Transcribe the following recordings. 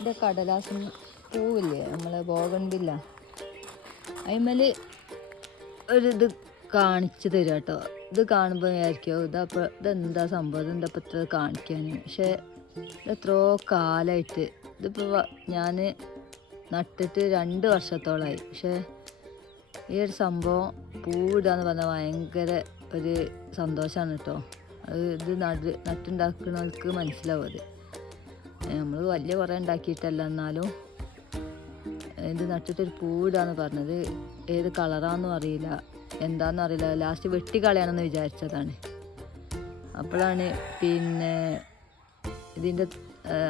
ഇത് കടലാസം പൂവില്ലേ നമ്മളെ ബോഗൺവില്ല, അതിന്മേൽ ഒരിത് കാണിച്ചു തരിക കേട്ടോ. ഇത് കാണുമ്പോൾ വിചാരിക്കുമോ ഇതെന്താ സംഭവം, ഇതെന്താ ഇപ്പം ഇത്ര കാണിക്കാൻ. പക്ഷേ ഇത് എത്രയോ കാലമായിട്ട്, ഇതിപ്പോൾ ഞാൻ നട്ടിട്ട് 2 വർഷത്തോളമായി. പക്ഷേ ഈ ഒരു സംഭവം പൂവിടാന്ന് പറഞ്ഞാൽ ഭയങ്കര ഒരു സന്തോഷമാണ് കേട്ടോ. ഇത് നട്ടുണ്ടാക്കുന്നവർക്ക് മനസ്സിലാവും. അത് നമ്മൾ വലിയ കുറേ ഉണ്ടാക്കിയിട്ടല്ല, എന്നാലും ഇത് നട്ടിട്ടൊരു പൂവിടാന്ന് പറഞ്ഞത്. ഏത് കളറാണെന്നും അറിയില്ല, എന്താണെന്നും അറിയില്ല. ലാസ്റ്റ് വെട്ടിക്കളയാണെന്ന് വിചാരിച്ചതാണ്. അപ്പോഴാണ് പിന്നെ ഇതിൻ്റെ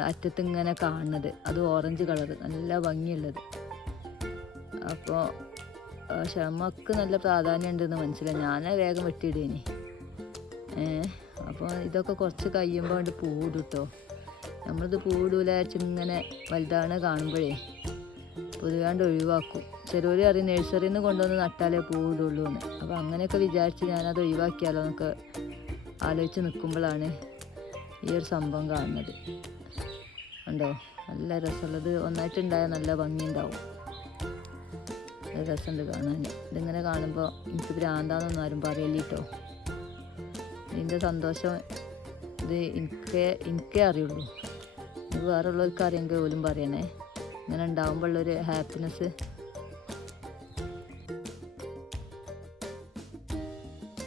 അറ്റത്ത് ഇങ്ങനെ കാണുന്നത്, അത് ഓറഞ്ച് കളർ, നല്ല ഭംഗിയുള്ളത്. അപ്പോൾ ക്ഷമക്ക് നല്ല പ്രാധാന്യം ഉണ്ടെന്ന് മനസ്സിലായി. ഞാൻ വേഗം വെട്ടിയിടേനി. അപ്പോൾ ഇതൊക്കെ കുറച്ച് കഴിയുമ്പോൾ അത് പൂവിടും കേട്ടോ. നമ്മളിത് പൂവിടൂല ഇങ്ങനെ വലുതാണ് കാണുമ്പോഴേ പൊതുവാണ്ട് ഒഴിവാക്കും. ചിലവർ അറിയും നഴ്സറിയിൽ നിന്ന് കൊണ്ടുവന്ന് നട്ടാലേ പൂവിടുള്ളൂ എന്ന്. അപ്പോൾ അങ്ങനെയൊക്കെ വിചാരിച്ച് ഞാനത് ഒഴിവാക്കിയാലോ എന്നൊക്കെ ആലോചിച്ച് നിൽക്കുമ്പോഴാണ് ഈ ഒരു സംഭവം കാണുന്നത്. ഉണ്ടോ, നല്ല രസമുള്ളത്. ഒന്നായിട്ടുണ്ടായാൽ നല്ല ഭംഗിയുണ്ടാവും, രസമുണ്ട് കാണാൻ. ഇതിങ്ങനെ കാണുമ്പോൾ എനിക്ക് ഭ്രാന്താന്നൊന്നും ആരും പറയില്ല കേട്ടോ. ഇതിൻ്റെ സന്തോഷം ഇത് എനിക്കേ അറിയുള്ളൂ. ഇത് വേറെ ഉള്ളവർക്ക് അറിയെങ്കിൽ പോലും പറയണേ. ഇങ്ങനെ ഉണ്ടാകുമ്പോഴുള്ളൊരു ഹാപ്പിനെസ്